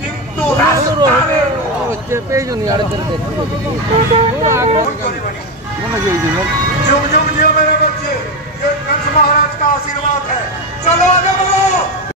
কিন্তু রাস্তায় পেজনি আড়ে ধরে जुग जुग जियो मेरे बच्चे, ये कंस महाराज का आशीर्वाद है। चलो